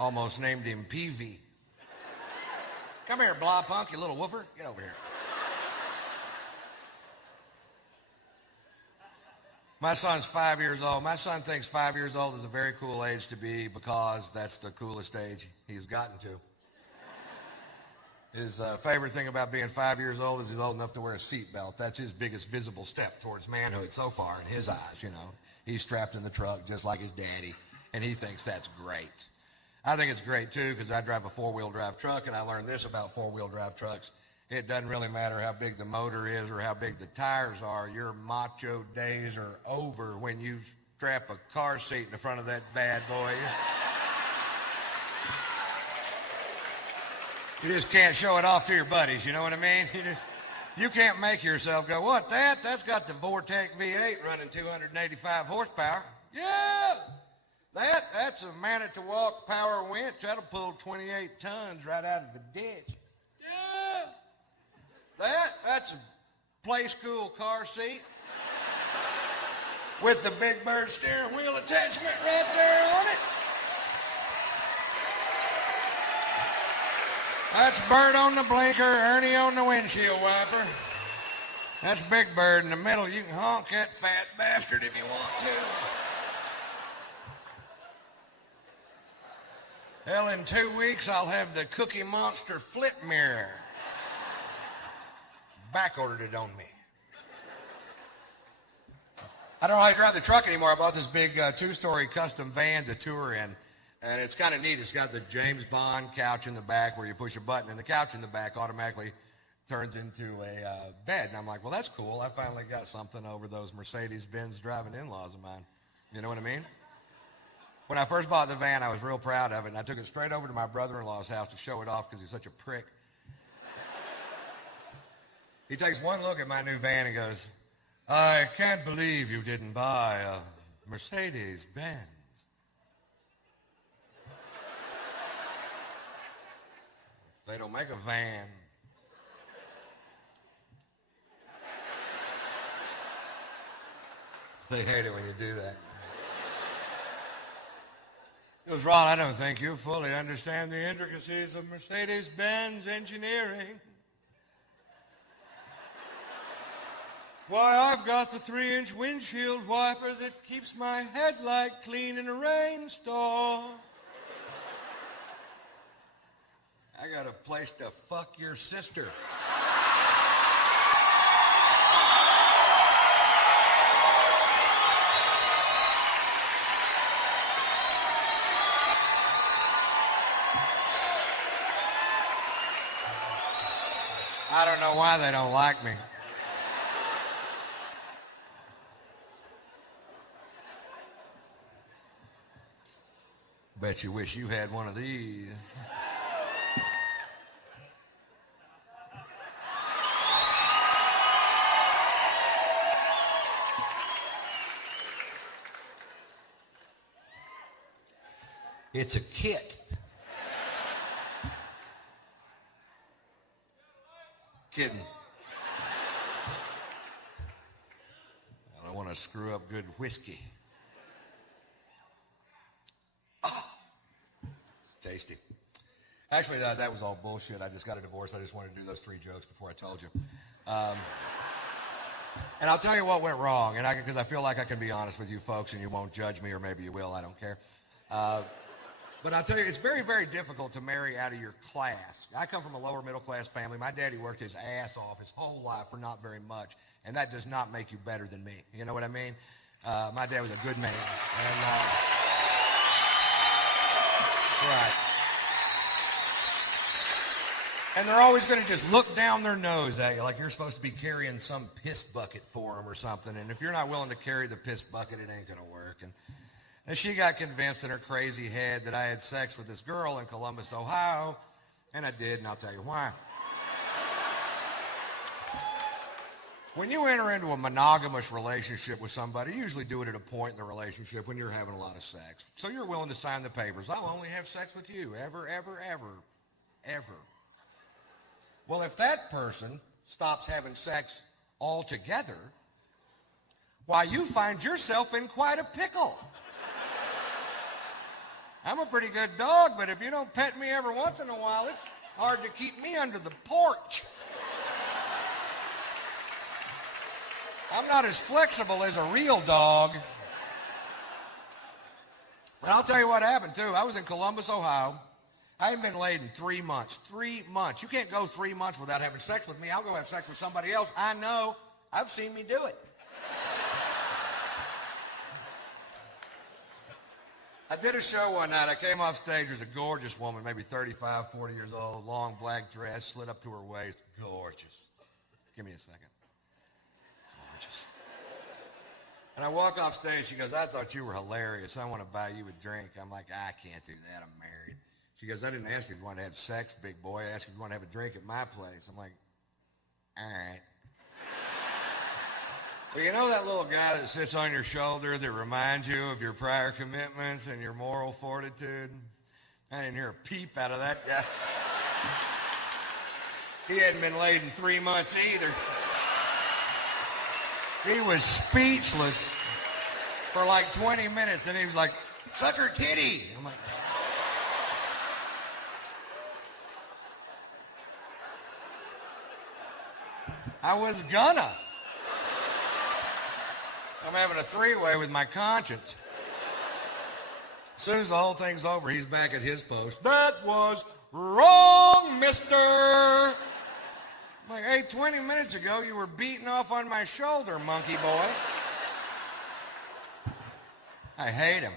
Almost named him Peavy. Come here, blah punk, you little woofer. Get over here. My son's 5 years old. My son thinks 5 years old is a very cool age to be because that's the coolest age he's gotten to. His favorite thing about being 5 years old is he's old enough to wear a seatbelt. That's his biggest visible step towards manhood so far in his eyes, you know. He's strapped in the truck just like his daddy, and he thinks that's great. I think it's great, too, because I drive a four-wheel drive truck, and I learned this about four-wheel drive trucks. It doesn't really matter how big the motor is or how big the tires are. Your macho days are over when you strap a car seat in the front of that bad boy. You just can't show it off to your buddies, you know what I mean? You can't make yourself go, what, that? That's got the Vortec V8 running 285 horsepower. Yeah! That's a man-at-the-walk power winch. That'll pull 28 tons right out of the ditch. Yeah! That's a play school car seat with the Big Bird steering wheel attachment right there on it. That's Bert on the blinker, Ernie on the windshield wiper. That's Big Bird in the middle. You can honk that fat bastard if you want to. Hell, in 2 weeks, I'll have the Cookie Monster flip mirror. Back-ordered it on me. I don't know how to drive the truck anymore. I bought this big two-story custom van to tour in, and it's kind of neat. It's got the James Bond couch in the back where you push a button, and the couch in the back automatically turns into a bed. And I'm like, well, that's cool. I finally got something over those Mercedes-Benz driving in-laws of mine. You know what I mean? When I first bought the van, I was real proud of it, and I took it straight over to my brother-in-law's house to show it off because he's such a prick. He takes one look at my new van and goes, I can't believe you didn't buy a Mercedes-Benz. They don't make a van. They hate it when you do that. He goes, Ron, I don't think you fully understand the intricacies of Mercedes-Benz engineering. Why, I've got the 3-inch windshield wiper that keeps my headlight clean in a rainstorm. I got a place to fuck your sister. I don't know why they don't like me. Bet you wish you had one of these. It's a kit. Kidding. I don't want to screw up good whiskey. Tasty. Actually, that was all bullshit. I just got a divorce. I just wanted to do those 3 jokes before I told you. And I'll tell you what went wrong, and because I feel like I can be honest with you folks, and you won't judge me, or maybe you will. I don't care. But I'll tell you, it's very, very difficult to marry out of your class. I come from a lower middle class family. My daddy worked his ass off his whole life for not very much, and that does not make you better than me. You know what I mean? My dad was a good man. And, right. And they're always going to just look down their nose at you like you're supposed to be carrying some piss bucket for them or something. And if you're not willing to carry the piss bucket, it ain't going to work. And she got convinced in her crazy head that I had sex with this girl in Columbus, Ohio. And I did, and I'll tell you why. When you enter into a monogamous relationship with somebody, you usually do it at a point in the relationship when you're having a lot of sex. So you're willing to sign the papers. I'll only have sex with you, ever, ever, ever, ever. Well, if that person stops having sex altogether, why, you find yourself in quite a pickle. I'm a pretty good dog, but if you don't pet me every once in a while, it's hard to keep me under the porch. I'm not as flexible as a real dog. But I'll tell you what happened, too. I was in Columbus, Ohio. I hadn't been laid in 3 months. 3 months. You can't go 3 months without having sex with me. I'll go have sex with somebody else. I know. I've seen me do it. I did a show one night. I came off stage. There's a gorgeous woman, maybe 35, 40 years old, long black dress, slid up to her waist. Gorgeous. Give me a second. Gorgeous. And I walk off stage. She goes, I thought you were hilarious. I want to buy you a drink. I'm like, I can't do that. I'm married. She goes, I didn't ask you if you wanted to have sex, big boy. I asked you if you want to have a drink at my place. I'm like, all right. Well, you know that little guy that sits on your shoulder that reminds you of your prior commitments and your moral fortitude? I didn't hear a peep out of that guy. He hadn't been laid in 3 months either. He was speechless for like 20 minutes, and he was like, suck her titty. I'm like, I was gonna. I'm having a three-way with my conscience. As soon as the whole thing's over, he's back at his post. That was wrong, mister. I'm like, hey, 20 minutes ago, you were beating off on my shoulder, monkey boy. I hate him.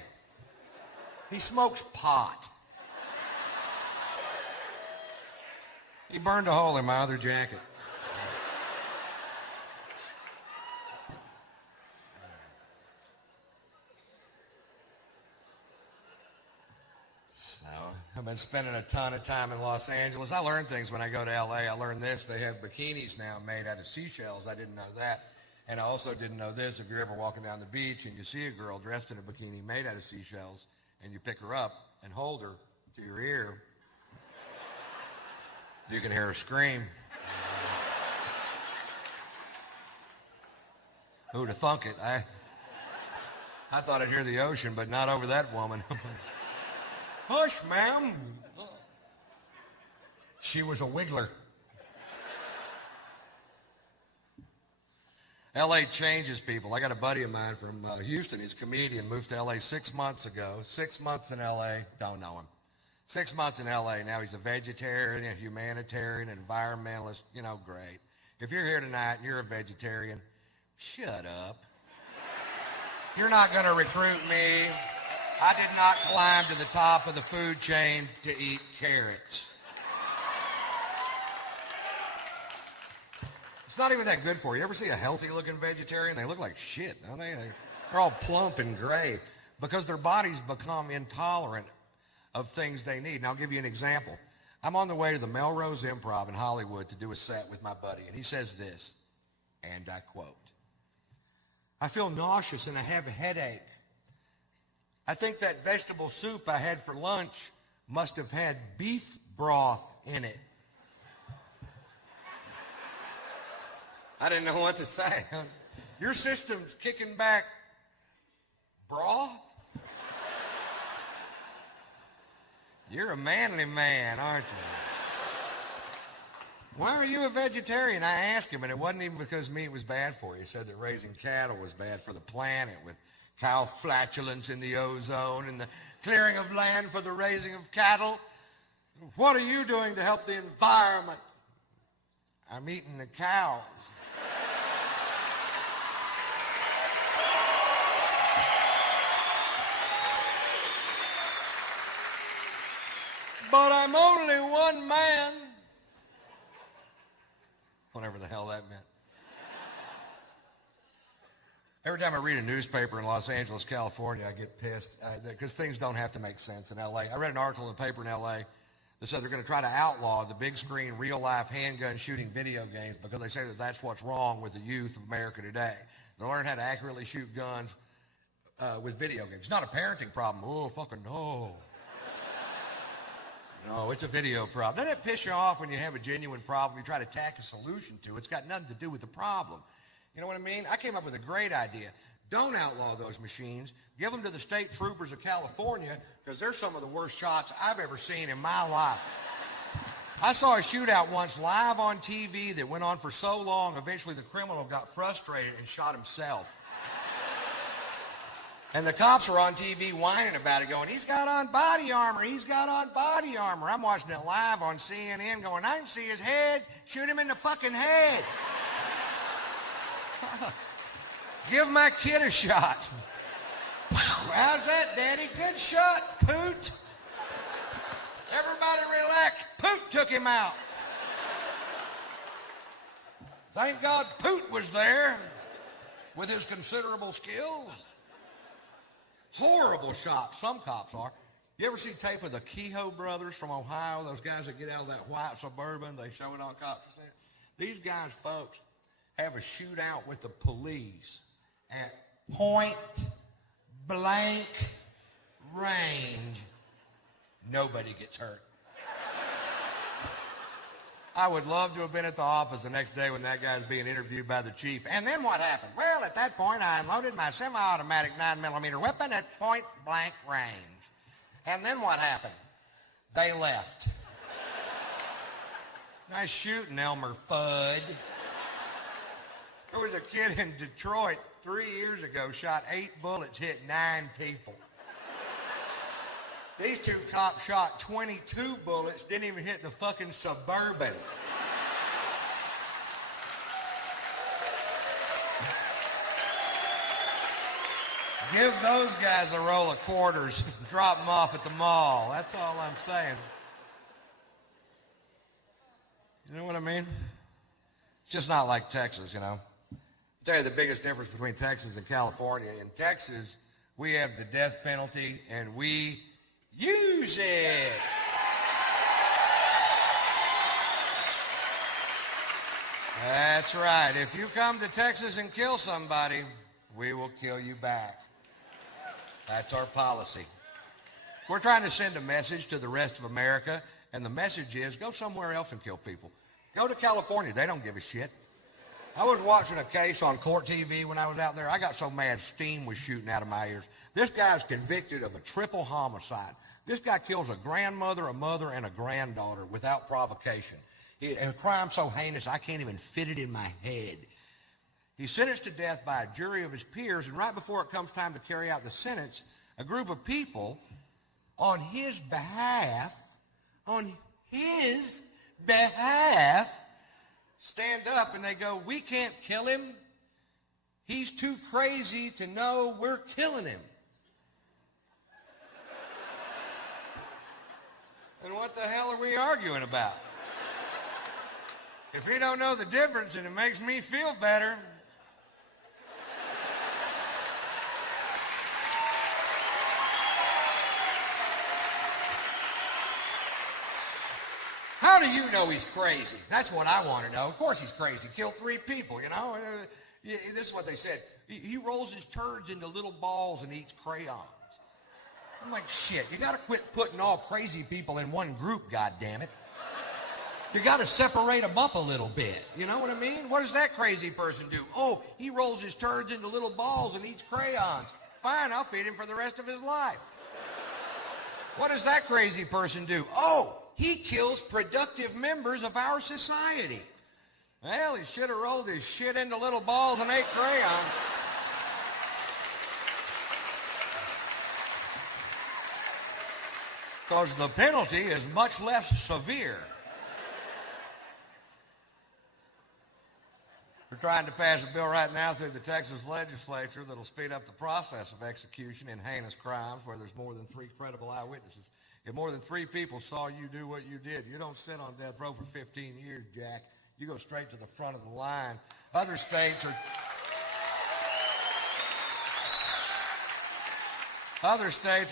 He smokes pot. He burned a hole in my other jacket. I've been spending a ton of time in Los Angeles. I learn things when I go to L.A. I learned this. They have bikinis now made out of seashells. I didn't know that. And I also didn't know this. If you're ever walking down the beach and you see a girl dressed in a bikini made out of seashells and you pick her up and hold her to your ear, you can hear her scream. Who'd have thunk it? I thought I'd hear the ocean, but not over that woman. Hush, ma'am. She was a wiggler. L.A. changes people. I got a buddy of mine from Houston. He's a comedian, moved to L.A. 6 months ago. 6 months in L.A., don't know him. 6 months in L.A., now he's a vegetarian, a humanitarian, environmentalist, great. If you're here tonight and you're a vegetarian, shut up. You're not going to recruit me. I did not climb to the top of the food chain to eat carrots. It's not even that good for you. You ever see a healthy-looking vegetarian? They look like shit, don't they? They're all plump and gray because their bodies become intolerant of things they need. And I'll give you an example. I'm on the way to the Melrose Improv in Hollywood to do a set with my buddy, and he says this, and I quote, I feel nauseous and I have a headache. I think that vegetable soup I had for lunch must have had beef broth in it. I didn't know what to say. Your system's kicking back broth? You're a manly man, aren't you? Why are you a vegetarian? I asked him, and it wasn't even because meat was bad for you. He said that raising cattle was bad for the planet with cow flatulence in the ozone and the clearing of land for the raising of cattle. What are you doing to help the environment? I'm eating the cows. But I'm only one man. Whatever the hell that meant. Every time I read a newspaper in Los Angeles, California, I get pissed because things don't have to make sense in L.A. I read an article in the paper in L.A. that said they're going to try to outlaw the big screen, real-life handgun shooting video games because they say that that's what's wrong with the youth of America today. They learn how to accurately shoot guns with video games. It's not a parenting problem. Oh, fucking no. No, it's a video problem. Doesn't it piss you off when you have a genuine problem, you try to tack a solution to it? It's got nothing to do with the problem. You know what I mean? I came up with a great idea. Don't outlaw those machines. Give them to the state troopers of California, because they're some of the worst shots I've ever seen in my life. I saw a shootout once live on TV that went on for so long, eventually the criminal got frustrated and shot himself. And the cops were on TV whining about it, going, he's got on body armor, he's got on body armor. I'm watching it live on CNN going, I can see his head, shoot him in the fucking head. Give my kid a shot. How's that, Daddy? Good shot, Poot. Everybody relax. Poot took him out. Thank God Poot was there with his considerable skills. Horrible shots, some cops are. You ever see tape of the Kehoe brothers from Ohio, those guys that get out of that white Suburban, they show it on cops? These guys, folks, have a shootout with the police at point blank range. Nobody gets hurt. I would love to have been at the office the next day when that guy's being interviewed by the chief. And then what happened? Well, at that point, I unloaded my semi-automatic 9mm weapon at point blank range. And then what happened? They left. Nice shooting, Elmer Fudd. There was a kid in Detroit 3 years ago, shot 8 bullets, hit 9 people. These two cops shot 22 bullets, didn't even hit the fucking Suburban. Give those guys a roll of quarters, drop them off at the mall. That's all I'm saying. You know what I mean? It's just not like Texas, you know. I'll tell you the biggest difference between Texas and California. In Texas, we have the death penalty, and we use it. That's right. If you come to Texas and kill somebody, we will kill you back. That's our policy. We're trying to send a message to the rest of America, and the message is go somewhere else and kill people. Go to California. They don't give a shit. I was watching a case on court TV when I was out there. I got so mad steam was shooting out of my ears. This guy's convicted of a triple homicide. This guy kills a grandmother, a mother, and a granddaughter without provocation. A crime so heinous I can't even fit it in my head. He's sentenced to death by a jury of his peers, and right before it comes time to carry out the sentence, a group of people on his behalf, stand up and they go, we can't kill him. He's too crazy to know we're killing him. And what the hell are we arguing about? If you don't know the difference and it makes me feel better. How do you know he's crazy? That's what I want to know. Of course he's crazy. Killed 3 people, you know. This is what they said. He rolls his turds into little balls and eats crayons. I'm like, shit, you got to quit putting all crazy people in one group, goddammit. You got to separate them up a little bit. You know what I mean? What does that crazy person do? Oh, he rolls his turds into little balls and eats crayons. Fine, I'll feed him for the rest of his life. What does that crazy person do? Oh, he kills productive members of our society. Well, he should have rolled his shit into little balls and ate crayons. Because the penalty is much less severe. We're trying to pass a bill right now through the Texas legislature that'll speed up the process of execution in heinous crimes where there's more than 3 credible eyewitnesses. If more than 3 people saw you do what you did, you don't sit on death row for 15 years, Jack. You go straight to the front of the line. Other states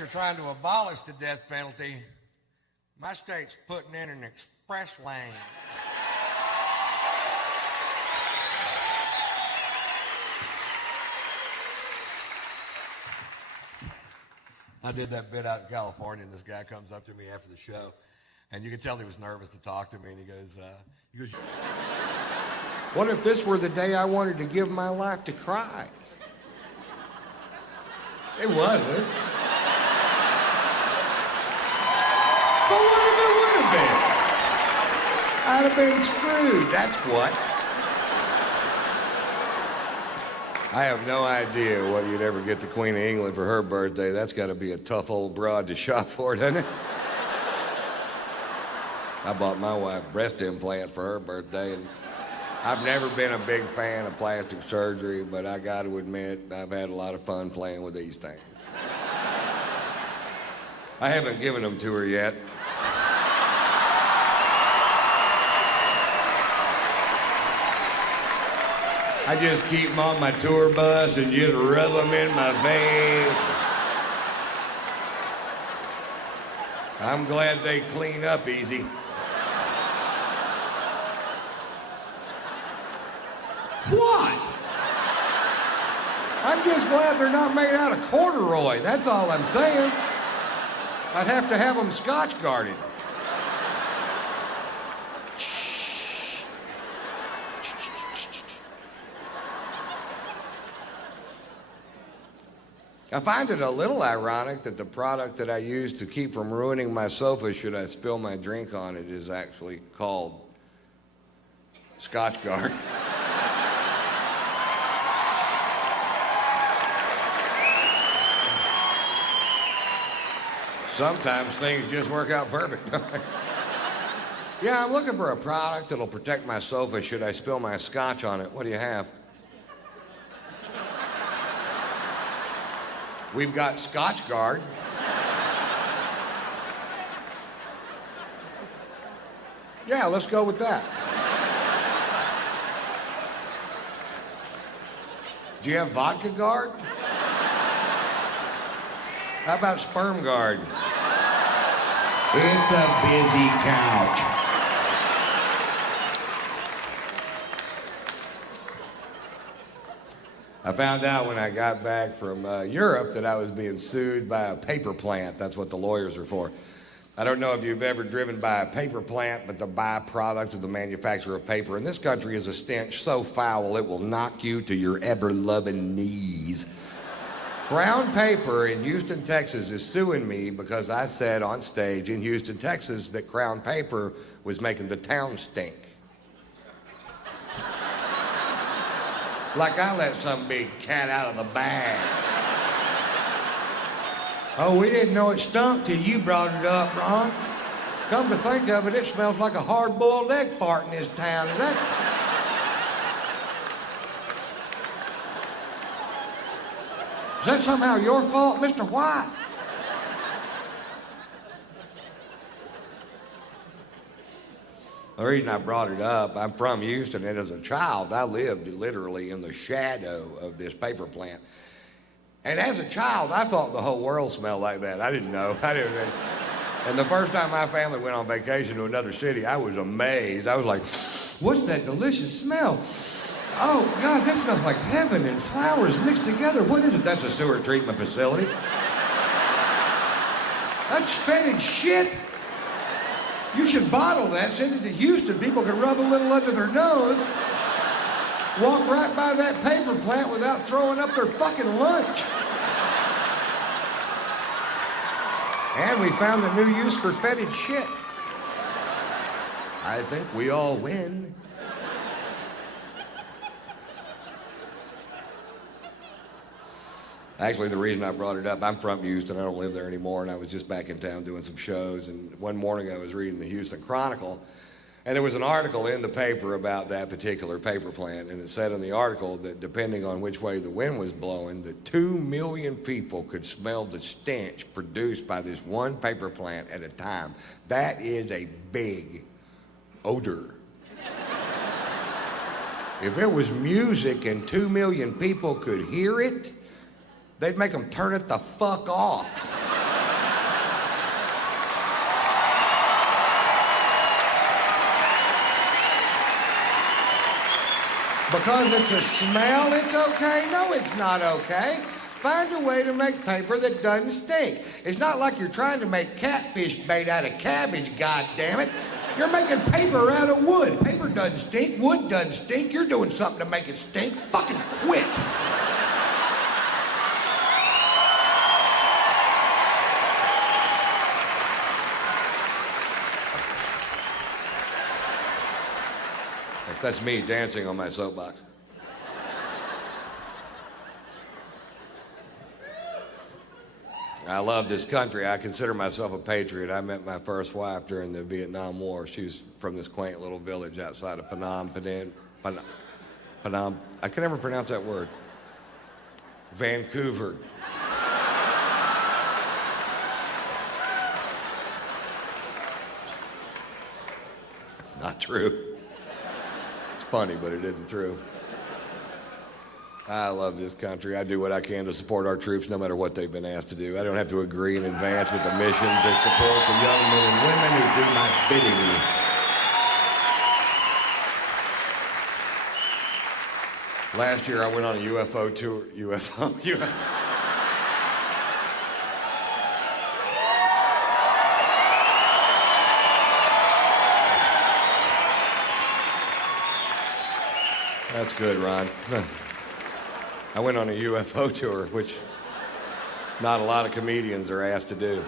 are trying to abolish the death penalty. My state's putting in an express lane. I did that bit out in California, and this guy comes up to me after the show, and you could tell he was nervous to talk to me, and he goes, what if this were the day I wanted to give my life to Christ? It wasn't. But what if it would have been? I'd have been screwed, that's what. I have no idea what you'd ever get the Queen of England for her birthday. That's got to be a tough old broad to shop for, doesn't it? I bought my wife a breast implant for her birthday, and I've never been a big fan of plastic surgery, but I got to admit, I've had a lot of fun playing with these things. I haven't given them to her yet. I just keep them on my tour bus and just rub them in my face. I'm glad they clean up easy. What? I'm just glad they're not made out of corduroy. That's all I'm saying. I'd have to have them Scotchgarded. I find it a little ironic that the product that I use to keep from ruining my sofa should I spill my drink on it is actually called Scotchgard. Sometimes things just work out perfect. Yeah, I'm looking for a product that'll protect my sofa should I spill my scotch on it. What do you have? We've got Scotchgard. Yeah, let's go with that. Do you have Vodka Guard? How about Sperm Guard? It's a busy couch. I found out when I got back from Europe that I was being sued by a paper plant. That's what the lawyers are for. I don't know if you've ever driven by a paper plant, but the byproduct of the manufacture of paper in this country is a stench so foul it will knock you to your ever-loving knees. Crown Paper in Houston, Texas is suing me because I said on stage in Houston, Texas that Crown Paper was making the town stink. Like I let some big cat out of the bag. Oh, we didn't know it stunk till you brought it up, Ron. Come to think of it, it smells like a hard-boiled egg fart in this town. Is that somehow your fault, Mr. White? The reason I brought it up, I'm from Houston, and as a child, I lived literally in the shadow of this paper plant. And as a child, I thought the whole world smelled like that. I didn't know. And the first time my family went on vacation to another city, I was amazed. I was like, what's that delicious smell? Oh, God, that smells like heaven and flowers mixed together. What is it? That's a sewer treatment facility. That's fetid shit. You should bottle that, send it to Houston. People can rub a little under their nose, walk right by that paper plant without throwing up their fucking lunch. And we found a new use for fetid shit. I think we all win. Actually, the reason I brought it up, I'm from Houston. I don't live there anymore, and I was just back in town doing some shows. And one morning I was reading the Houston Chronicle, and there was an article in the paper about that particular paper plant. And it said in the article that depending on which way the wind was blowing, that 2 million people could smell the stench produced by this one paper plant at a time. That is a big odor. If it was music and 2 million people could hear it, they'd make them turn it the fuck off. Because it's a smell, it's okay? No, it's not okay. Find a way to make paper that doesn't stink. It's not like you're trying to make catfish bait out of cabbage, goddammit. You're making paper out of wood. Paper doesn't stink, wood doesn't stink. You're doing something to make it stink. Fucking quit. That's me dancing on my soapbox. I love this country. I consider myself a patriot. I met my first wife during the Vietnam War. She was from this quaint little village outside of Phnom Penh. I can never pronounce that word. Vancouver. It's not true. It's funny, but it isn't true. I love this country. I do what I can to support our troops no matter what they've been asked to do. I don't have to agree in advance with the mission to support the young men and women who do my bidding. Last year I went on a UFO tour. That's good, Ron. I went on a UFO tour, which not a lot of comedians are asked to do.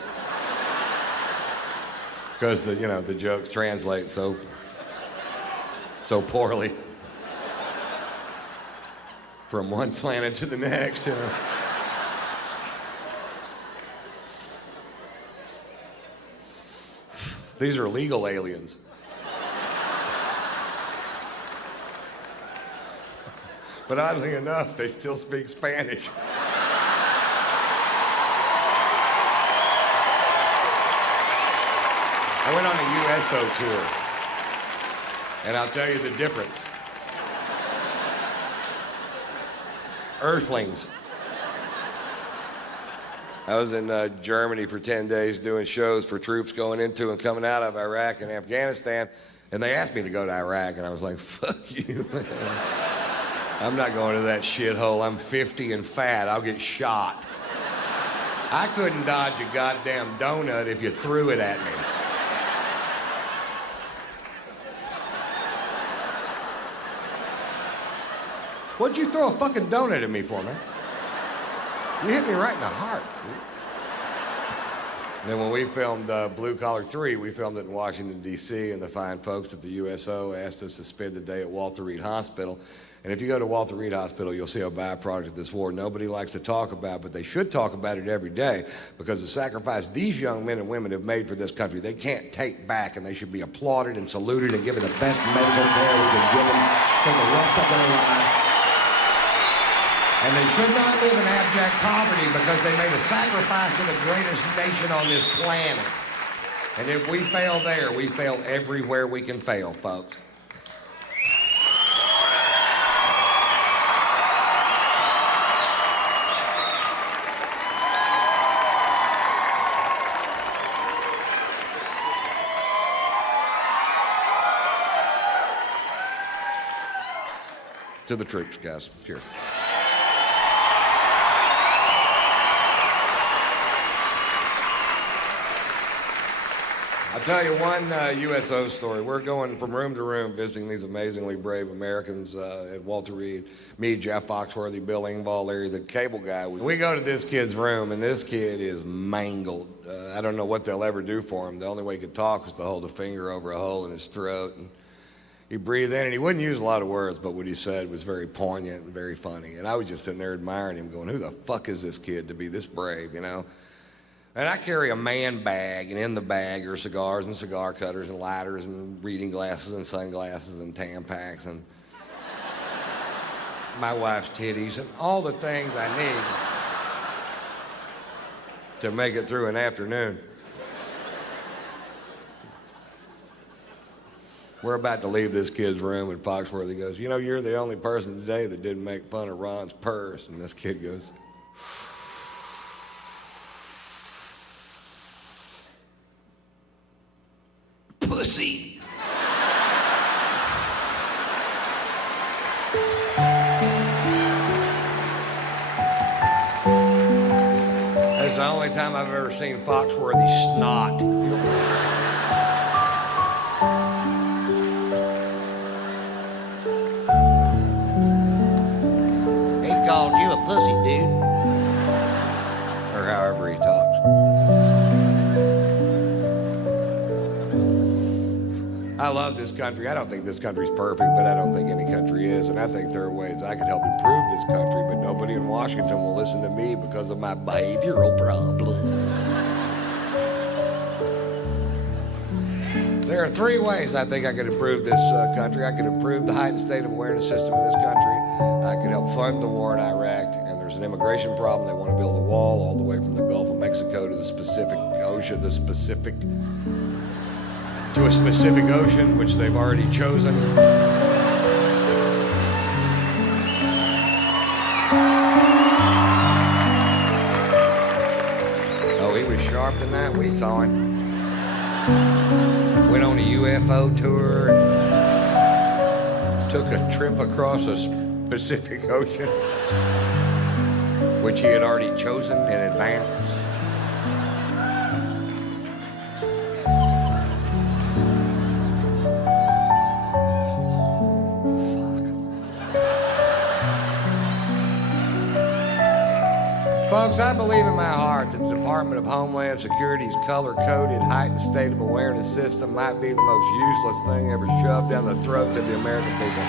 Because the jokes translate so poorly from one planet to the next, These are legal aliens. But oddly enough, they still speak Spanish. I went on a USO tour, and I'll tell you the difference. Earthlings. I was in Germany for 10 days doing shows for troops going into and coming out of Iraq and Afghanistan, and they asked me to go to Iraq, and I was like, fuck you. I'm not going to that shithole. I'm 50 and fat. I'll get shot. I couldn't dodge a goddamn donut if you threw it at me. What'd you throw a fucking donut at me for, man? You hit me right in the heart, dude. And then when we filmed Blue Collar 3, we filmed it in Washington, D.C., and the fine folks at the USO asked us to spend the day at Walter Reed Hospital. And if you go to Walter Reed Hospital, you'll see a byproduct of this war nobody likes to talk about, but they should talk about it every day, because the sacrifice these young men and women have made for this country, they can't take back, and they should be applauded and saluted and given the best medical care we can give them for the rest of their lives. And they should not live in abject poverty because they made a sacrifice to the greatest nation on this planet. And if we fail there, we fail everywhere we can fail, folks. To the troops, guys. Cheers. I'll tell you one USO story. We're going from room to room visiting these amazingly brave Americans at Walter Reed. Me, Jeff Foxworthy, Bill Engvall, Larry the cable guy. We go to this kid's room, and this kid is mangled. I don't know what they'll ever do for him. The only way he could talk was to hold a finger over a hole in his throat. And he breathed in, and he wouldn't use a lot of words, but what he said was very poignant and very funny. And I was just sitting there admiring him, going, who the fuck is this kid to be this brave, you know? And I carry a man bag, and in the bag are cigars and cigar cutters and lighters and reading glasses and sunglasses and Tampax and my wife's titties and all the things I need to make it through an afternoon. We're about to leave this kid's room, and Foxworthy goes, you know, you're the only person today that didn't make fun of Ron's purse. And this kid goes, pussy. That's the only time I've ever seen Foxworthy snot. He called you a pussy, dude. Or however he talks. I love this country. I don't think this country's perfect, but I don't think any country is. And I think there are ways I could help improve this country, but nobody in Washington will listen to me because of my behavioral problem. There are three ways I think I could improve this country. I could improve the heightened state of awareness system in this country. I could help fund the war in Iraq. And there's an immigration problem. They want to build a wall all the way from the Gulf of Mexico to the Pacific Ocean, to a specific ocean, which they've already chosen. Oh, he was sharp tonight. We saw him. Went on a UFO tour and took a trip across a Pacific Ocean, which he had already chosen in advance. Folks, I believe in my heart that the Department of Homeland Security's color-coded, heightened state of awareness system might be the most useless thing ever shoved down the throats of the American people.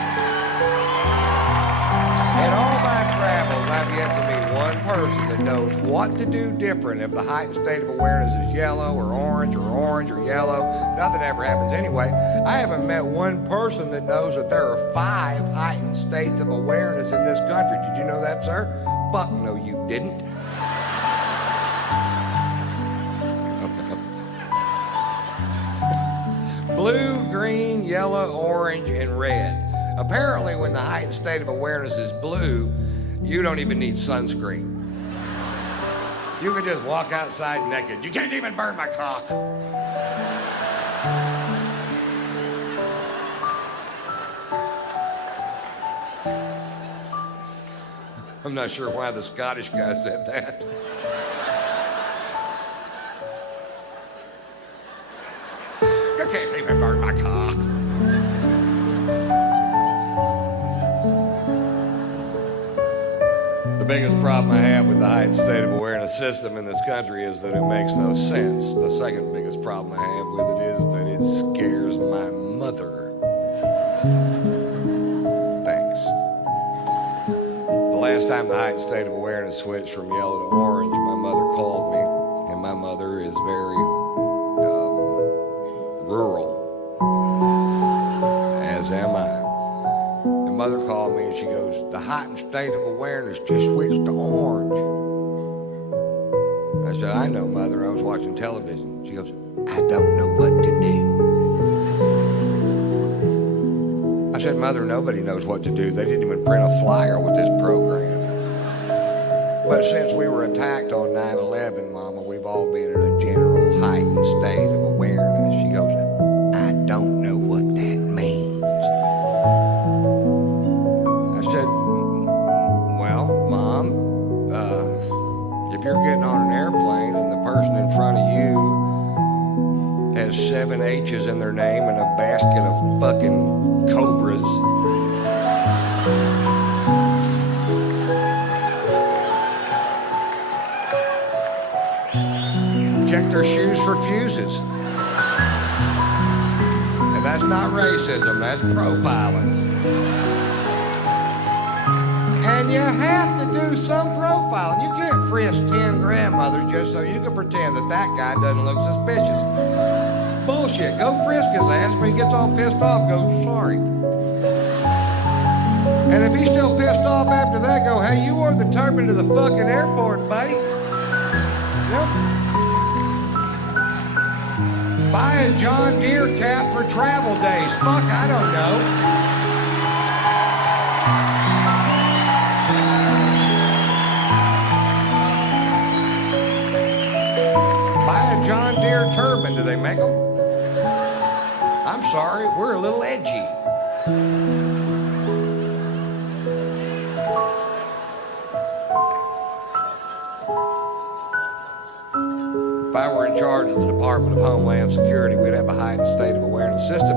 In all my travels, I've yet to meet one person that knows what to do different if the heightened state of awareness is yellow or orange or yellow. Nothing ever happens anyway. I haven't met one person that knows that there are 5 heightened states of awareness in this country. Did you know that, sir? Fuck no, you didn't. Blue, green, yellow, orange, and red. Apparently, when the heightened state of awareness is blue, you don't even need sunscreen. You can just walk outside naked. You can't even burn my cock. I'm not sure why the Scottish guy said that. You can't even burn my cock. The biggest problem I have with the heightened state of awareness system in this country is that it makes no sense. The second biggest problem I have with it is that it scares my mother. Thanks. The last time the heightened state of awareness switched from yellow to orange, my mother called me, and my mother is very rural, as am I. And mother called me and she goes, the heightened state of awareness just switched to orange. I said, I know, Mother, I was watching television. She goes, I don't know what to do. I said, Mother, nobody knows what to do. They didn't even print a flyer with this program. But since we were attacked on 9/11, Mama, we've all been in a general heightened state of awareness. She goes, I don't know what that means. I said, well, Mom, if you're getting on an airplane and the person in front of you has 7 H's in their name and a basket of fucking cobras, check their shoes for fuses. And that's not racism, that's profiling. And you have to do some profiling. You can't frisk 10 grandmothers just so you can pretend that that guy doesn't look suspicious. Bullshit. Go frisk his ass. When he gets all pissed off, go, sorry. And if he's still pissed off after that, go, hey, you wore the turban to the fucking airport, buddy. Yep. Buy a John Deere cap for travel days. Fuck, I don't know. Buy a John Deere turban. Do they make them? I'm sorry, we're a little edgy. If I were in charge of the Department of Homeland Security, we'd have a heightened state of awareness system.